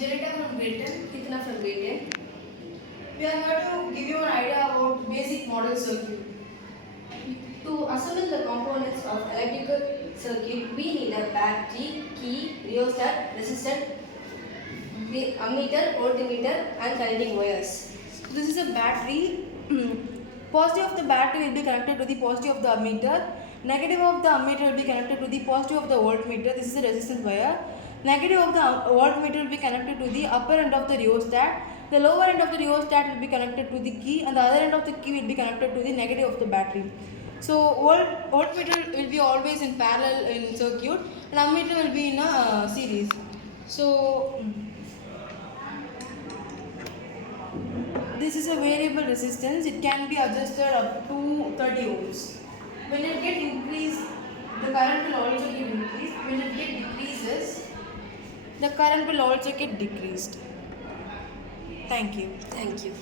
Janita from grade 10, Hitna from grade 10. We are here to give you an idea about basic model circuit. To assemble the components of electrical circuit, we need a battery, key, rheostat, resistor, ammeter, voltmeter and connecting wires. So this is a battery. Positive of the battery will be connected to the positive of the ammeter. Negative of the ammeter will be connected to the positive of the voltmeter. This is the resistance wire. Negative of the voltmeter will be connected to the upper end of the rheostat. The lower end of the rheostat will be connected to the key and the other end of the key will be connected to the negative of the battery. So voltmeter will be always in parallel in circuit and ammeter will be in a series. So this is a variable resistance. It can be adjusted up to 30 ohms. When it get increased, the current will also get increased. When it get decreases, the current will also get decreased. Thank you. Thank you.